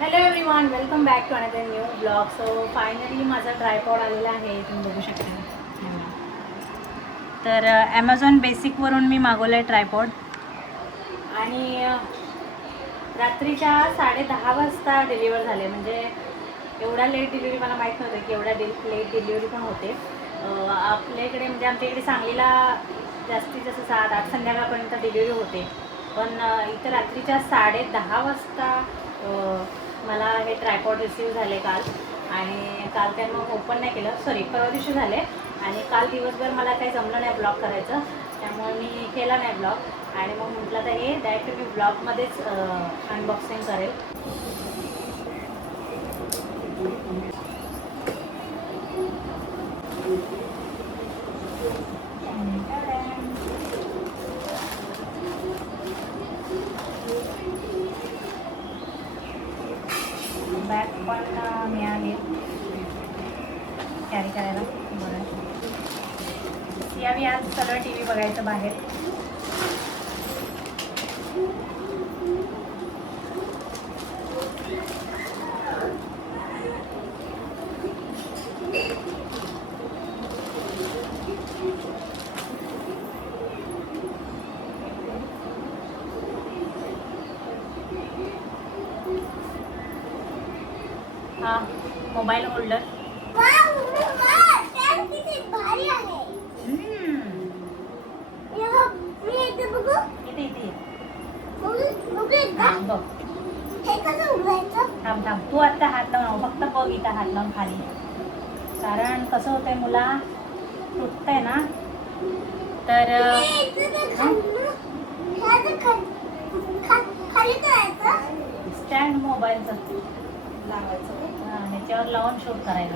Hello everyone, welcome back to another new blog. So finally माझा tripod आलेला आहे, तुम्ही बघू शकता. तर ॲमेझॉन बेसिकवरून मी मागवलं आहे ट्रायपॉड आणि रात्रीच्या 10:30 वाजता डिलिव्हर झाले. म्हणजे एवढा लेट डिलिव्हरी मला माहीत नव्हतं की एवढा लेट डिलिव्हरी पण होते. आपल्या इकडे म्हणजे आमच्या इकडे सांगलीला जास्तीत जास्त 7-8 संध्याकाळपर्यंत डिलिव्हरी होते, पण इथं रात्रीच्या 10:30 वाजता मला हे ट्रायपॉड रिसीव झाले काल. आणि काल काय मग ओपन नाही केलं, परवा दिवशी झाले. आणि काल दिवसभर मला काही जमलं नाही ब्लॉग करायचं, त्यामुळे मी केला नाही ब्लॉग. आणि मग म्हटलं तर हे डायरेक्ट मी ब्लॉगमध्येच अनबॉक्सिंग करेल. बॅग पण मिळाली कॅरी करायला. बरं, यावी आज सगळं टी व्ही बघायचं बाहेर. हा मोबाईल होल्डर थांब थांब, तू आता हात लावून फक्त बघ इथं हात लावून खाली, कारण कसं होतंय मुला तुटतंय ना. तर स्टँड मोबाईलचं लावायचं, ह्याच्यावर लावून शूट करायला.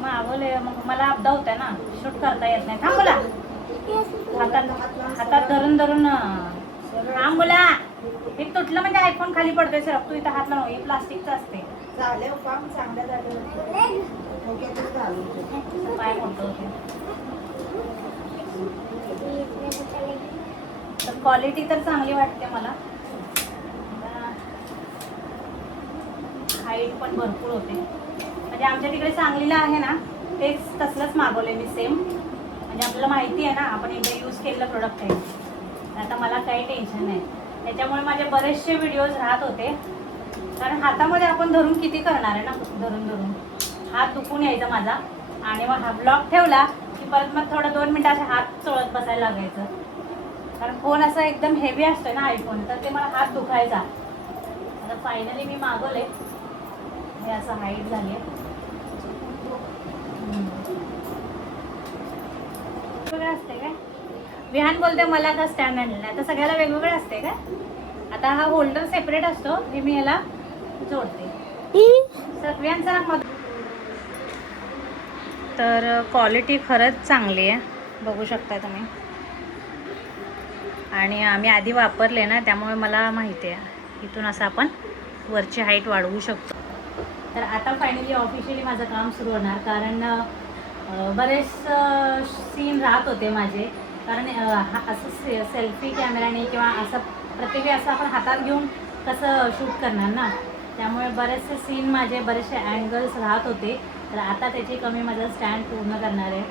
मागवले मग मला अपदा होत्या ना, शूट करता येत नाही. थांब बोला, हातात धरून धरून थांब बोला. हे तुटलं म्हणजे आयफोन खाली पडतोय सर. तू इथं हात लाव, हे प्लास्टिकचं असते. झाले काम चांगल्या झाले, पाय मोठं होते. तर क्वालिटी तर चांगली वाटते मला. हाईट पण भरपूर होते. म्हणजे आमच्या तिकडे सांगलीला आहे ना, तेच तसलंच मागवलं मी सेम. म्हणजे आपल्याला माहिती आहे ना, आपण एकदा यूज केलेलं प्रोडक्ट आहे. आता मला काही टेन्शन नाही. त्याच्यामुळे माझे बरेचसे व्हिडिओज राहत होते, कारण हातामध्ये आपण धरून किती करणार आहे ना, धरून धरून हात दुखून यायचा माझा. आणि मग हा ब्लॉग ठेवला की परत मग थोडं 2 मिनटं असे हात चोळत बसायला लागायचं, कारण फोन असा एकदम हेवी असतोय ना आयफोन, तर ते मला हात दुखायचा. आता फायनली मी मागवले, हे असं हाईट झाली आहे. वेगळं असते काय? विहान बोलते मला का स्टँड आणलं, आता सगळ्याला वेगवेगळं असते का? आता हा होल्डर सेपरेट असतो, हे मी याला जोडते. विहान सर, तर क्वालिटी खरंच चांगली आहे, बघू शकता तुम्ही. आणि आम्ही आधी वापरले ना, त्यामुळे मला माहिती आहे इथून असं आपण वरची हाईट वाढवू शकतो. तर आता फायनली ऑफिशियली माझं काम सुरू होणार, कारण बरेच सीन राहत होते माझे. कारण असं सेल्फी कॅमेराने किंवा असं प्रत्येकी असं आपण हातात घेऊन कसं शूट करणार ना, त्यामुळे बरेचसे सीन माझे बरेचसे अँगल्स राहत होते. तर आता त्याची कमी माझं स्टँड पूर्ण करणार आहे.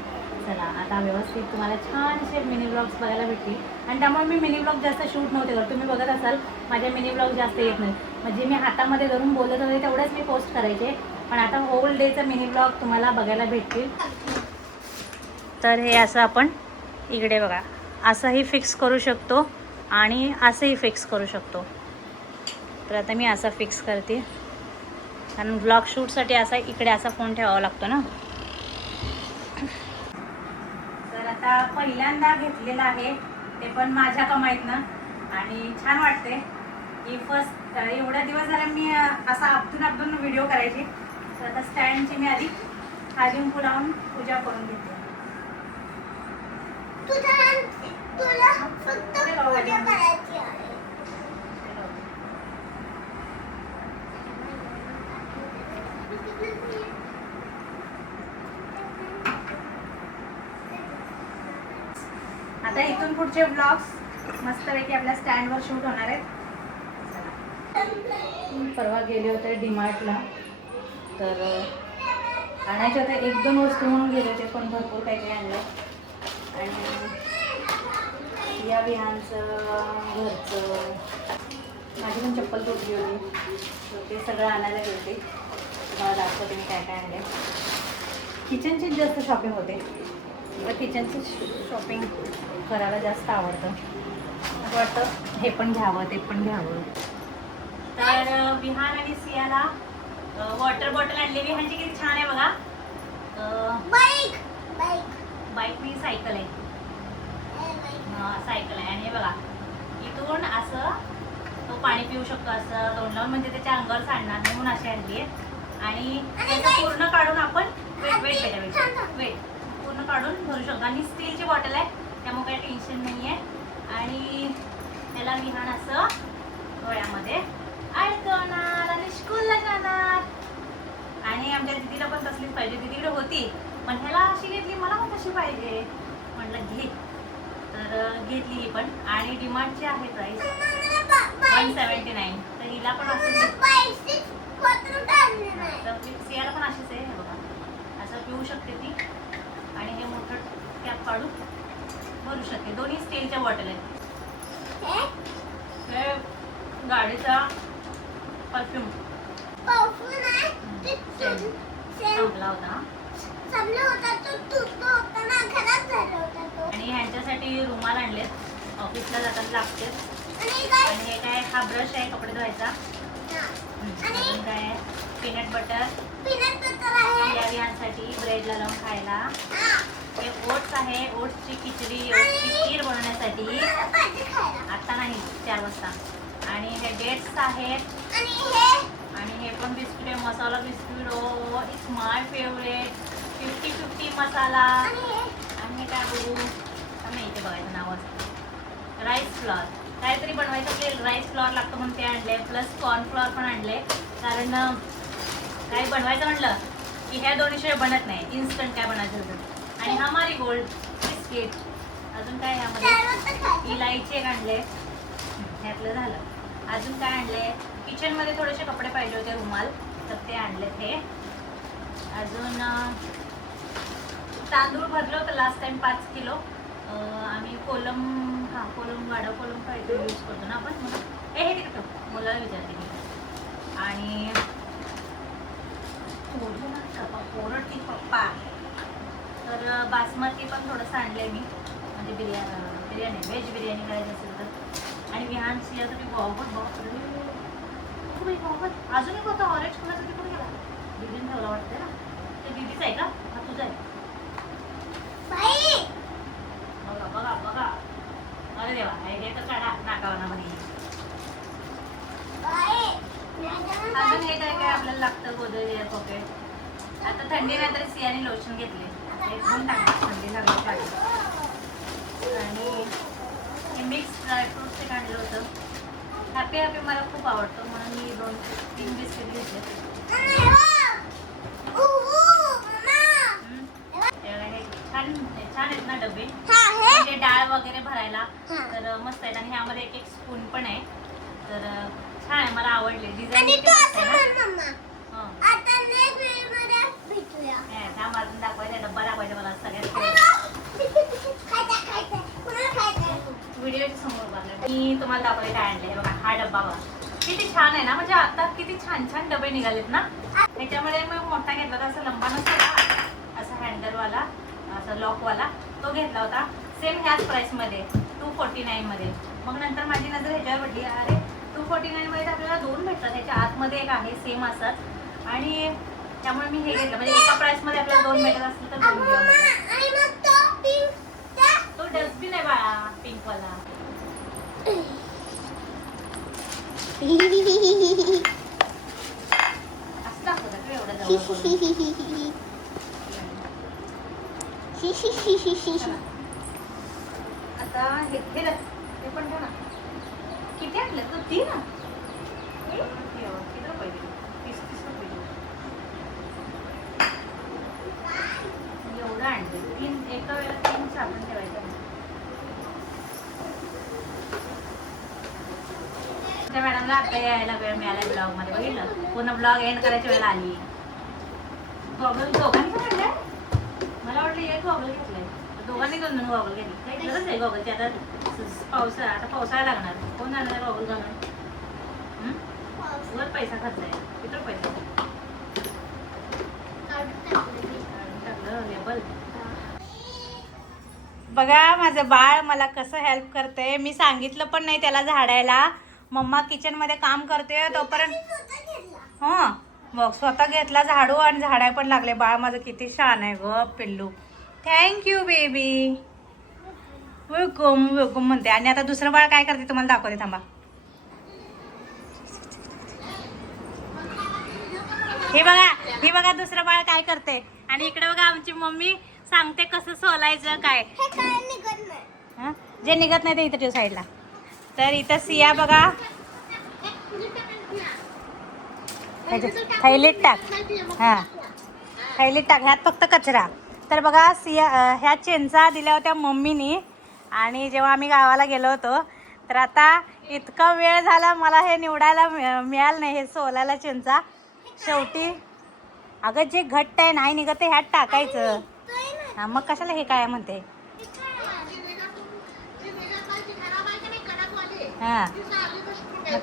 चला आता व्यवस्थित तुम्हाला छानसे मिनी ब्लॉग्स बघायला भेटतील. आणि त्यामुळे मी मिनी ब्लॉग जास्त शूट नव्हते करत. तुम्ही बघत असाल माझे मिनी ब्लॉग जास्त येत नाही. म्हणजे मी हातामध्ये धरून बोलत होते तेवढेच मी पोस्ट करायचे, पण आता होल डेचं मिनी ब्लॉग तुम्हाला बघायला भेटतील. तर हे असं आपण इकडे बघा, असंही फिक्स करू शकतो आणि असंही फिक्स करू शकतो. तर आता मी असा फिक्स करते, कारण ब्लॉग शूटसाठी असा इकडे असा फोन ठेवावा लागतो ना. तर आता पहिल्यांदा घेतलेलं आहे, ते पण माझ्या कमाईतनं, आणि छान वाटते की फर्स्ट एवढ्या दिवस झाले मी असा आपटून व्हिडिओ करायची. तर आता स्टँडची मी आधी कुंकू लावून पूजा करून घेते. तुला फक्त पूजा करायची आहे. आता इथून पुढचे ब्लॉग्स मस्तपैकी आपल्या स्टँडवर शूट होणार आहेत. परवा गेले होते डीमार्टला, तर आणायचे होते 1-2 वस्तू म्हणून गेले होते, पण भरपूर काही काही आणलं. आणि या विहानचं घरचं माझी पण चप्पल तुटली होती, तर ते सगळं आणायला गेले होते. तुम्हाला दाखवते मी काय काय आणले. किचनचीच जास्त शॉपिंग होते, मला किचनची शॉपिंग करायला जास्त आवडतं. असं वाटतं हे पण घ्यावं ते पण घ्यावं. तर विहान आणि सियाला वॉटर बॉटल आणली. विहानची किती छान आहे बघा. बाईक बाईक बाईक मी सायकल आहे, सायकल आहे. आणि हे बघा इथून असं तो पाणी पिऊ शकतो असं तोंड लावून, म्हणजे त्याच्या अंगावर सांडणार नाही म्हणून अशी आणली आहे. आणि त्याचं पूर्ण काढून आपण वेट पूर्ण काढून भरू शकतो. आणि स्टीलची बॉटल आहे त्यामुळे काही टेन्शन नाही आहे. आणि त्याला विहान असं डोळ्यामध्ये अडकवणार आणि स्कूलला जाणार. आणि आमच्या दीदीला पण तसलीच पाहिजे. दीदीकडे होती पण ह्याला अशी घेतली, मला पण तशी पाहिजे म्हटलं घे, तर घेतली ही पण. आणि डिमांडची आहे प्राईस 179. तर हिला पण असं सियाला पण अशीच आहे. हे बघा असं पिऊ शकते ती. आणि हे मोठं कॅप काढून भरू शकते. दोन्ही स्टीलच्या बॉटल आहेत. हे गाडीचा परफ्यूम संपला होता. आणि ह्यांच्यासाठी रुमाल आणलेत, ऑफिसला जाताना लागते. आणि हे काय, हा ब्रश आहे कपडे धुवायचा. अजून काय पीनट बटर या विहांसाठी ब्रेडला लावून खायला. हे ओट्स आहे, ओट्सची खिचडी, ओट्सची खीर बनवण्यासाठी. आता नाही 4 वाजता. आणि हे डेट्स आहेत. आणि हे पण बिस्किट आहे, masala biscuit. Oh it's my favourite 50-50 masala. आणि हे काय बघू नाही, इथे बघायचं नाव असतं. राईस फ्लॉर, काहीतरी बनवायचं असेल राईस फ्लॉर लागतं म्हणून ते आणले. प्लस कॉर्नफ्लॉर पण आणले, कारण काही बनवायचं म्हटलं की ह्या दोन्हीशिवाय बनत नाही. इन्स्टंट काय बनायचं होतं. आणि हा मारीगोल्ड बिस्किट. अजून काय ह्यामध्ये इलायची एक आणले, ह्यातलं झालं. अजून काय आणले, किचनमध्ये थोडेसे कपडे पाहिजे होते, रुमाल, तर ते आणलेत हे. अजून तांदूळ भरलं होतं लास्ट टाइम 5 किलो. आम्ही कोलम वाडा कोलम काहीतरी यूज करतो ना आपण, हे तिकडं मुलाला विचारते मी. आणि ओरडती पप्पा. तर बासमती पण थोडंसं आणलंय मी, म्हणजे बिर्याणी व्हेज बिर्याणी करायची असेल तर. आणि विहान सियासाठी गॉगल अजून एक होता ऑरेंज कलरचा, ते पण गेला. दीदीने ठेवला वाटतं ना, ते दीदीच आहे का, हा तुझा आहे. बघा बघा बघा, अरे देवा, हे तर काढा नाकावनामध्ये. अजून हे काय काय आपल्याला लागतं, गोदरेज एअर पॉकेट. आता थंडी नाही तर सियाने लोशन घेतले, एकदम टाकलं, थंडी लागली काढलं. आणि हे मिक्स ड्रायफ्रूट्स ते काढलं होतं. हॅपी हॅपी मला खूप आवडतं म्हणून मी 2-3 बिस्किट घेतले. छान आहेत ना डबे, म्हणजे डाळ वगैरे भरायला, तर मस्त आहेत. आणि ह्यामध्ये एक स्पून पण आहे, तर छान आहे, मला आवडले डिझाईन. अजून दाखवायचा डब्बा दाखवायचा मला सगळ्यात व्हिडिओच्या समोर बघा. मी तुम्हाला दाखवले काय आणले बघा. हा डब्बा बघा किती छान आहे ना, म्हणजे आता किती छान छान डबे निघालेत ना. ह्याच्यामध्ये मी मोठा घेतला होता, असं लंबा नसतो, असा हँडलवाला, असं लॉकवाला, तो घेतला होता. सेम ह्याच प्राईसमध्ये 249 मध्ये. मग नंतर माझी नजर ह्याच्यावर पडली, अरे 249 मध्ये आपल्याला 2 भेटतात, ह्याच्या आतमध्ये एक आहे सेम असाच. आणि त्यामुळे मी हे घेतलं, म्हणजे एका प्राईसमध्ये आपल्याला 2 भेटत असतील तर 2 घेऊ. तो डस्टबिन आहे बाळा, पिंकवाला. असं दाखवतात का एवढं जवळ? आता हे पण ठेव ना. किती आणलं तू? 3 ना? किती रुपये दिले? 30 रुपये दिले. एवढं आणलं 3, एका वेळेला 3 साबण ठेवायचं. त्या मॅडमला मला आता यायला वेळ मिळाला ब्लॉग मध्ये, बघितलं पूर्ण ब्लॉग एंड करायच्या वेळेला आली. गॉगल दोघांनी पण आणलाय, मला वाटलं एक गॉगल घेतलाय, दोघांनी दोन दोन गॉगल घेतली. काही गरज आहे गॉगलची, आता पावसाळा लागणार, कोण आणणार गॉगल घालून? वर पैसा खर्च आहे, किती पैसा टाकलं लेबल. बघा माझं बाळ मला कसं हेल्प करते. मी सांगितलं पण नाही त्याला झाडायला. मम्मा किचन मध्ये काम करते तोपर्यंत हो बघ स्वतः घेतला झाडू आणि झाडाय पण लागले. बाळ माझं किती छान आहे ग पिल्लू. Thank you baby. वेलकम वेलकम म्हणते. आणि आता दुसरं बाळ काय करते तुम्हाला दाखवते, थांबा. हे बघा दुसरं बाळ काय करते. आणि इकडे बघा आमची मम्मी सांगते कसं सोलायचं काय. जे निघत नाही ते इथं ठेव साईडला. तर इथं सिया बघा थैलीत टाक, हा थैलीत टाक, ह्यात फक्त कचरा. तर बघा सिया ह्या चेंचा दिल्या होत्या मम्मीनी, आणि जेव्हा आम्ही गावाला गेलो होतो तर आता इतका वेळ झाला मला हे निवडायला मिळालं नाही, हे सोलायला चेंचा. शेवटी अगं जे घट्ट आहे नाही निघत ते ह्यात टाकायचं. हा मग कशाला हे काय म्हणते. हा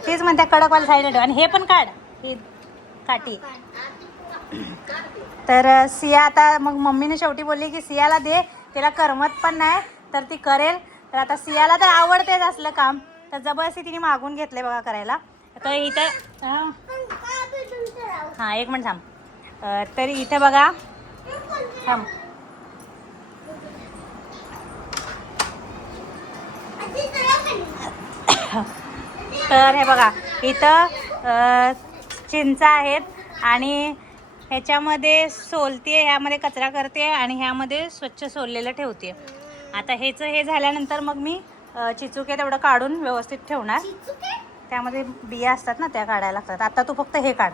तेच म्हणते कडकवाला साईड. आणि हे पण काढ, ही काठी. तर सिया आता मग मम्मीने शेवटी बोलली की सियाला दे, तिला करमत पण नाही तर ती करेल. तर आता सियाला तर आवडतेच असलं काम, तर जबरदस्ती तिने मागून घेतले बघा करायला. तर इथं हां एक मिनिट थांब. तरी इथे बघा थांब. तर हे बघा इथं चिंचा आहेत आणि ह्याच्यामध्ये सोलते, ह्यामध्ये कचरा करते आणि ह्यामध्ये स्वच्छ सोललेलं ठेवते. आता ह्याचं हे झाल्यानंतर मग मी चिचुके तेवढं काढून व्यवस्थित ठेवणार. त्यामध्ये बिया असतात ना त्या काढायला लागतात. आता तू फक्त हे काढ.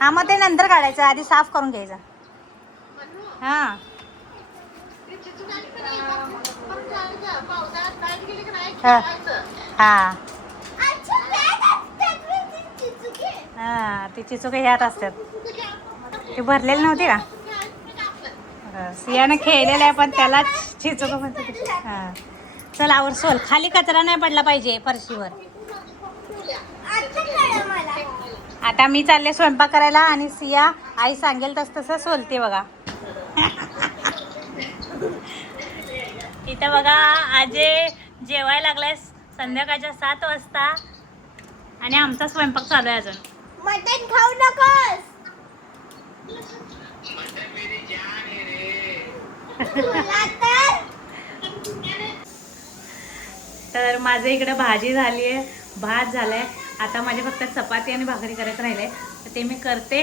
हा मग ते नंतर काढायचं, आधी साफ करून घ्यायचं. हां हां हां ती चिचुके ह्यात असतात. ते भरलेले नव्हते का. सियानं खेळलेलं आहे पण त्याला चिचुकं म्हणते. हां चल आवर सोल, खाली कचरा नाही पडला पाहिजे फरशीवर. आता मी चालले स्वयंपाक करायला आणि सिया आई सांगेल तसं सोलते बघा. इथं बघा आजे जेवायला लागलाय संध्याकाळच्या 7 वाजता आणि आमचा स्वयंपाक चालू आहे अजून. मटण खाऊ नकोस. तर माझं इकडे भाजी झाली आहे, भात झालाय. आता माझे फक्त चपाती आणि भाकरी करायचं राहिलंय, तर ते मी करते.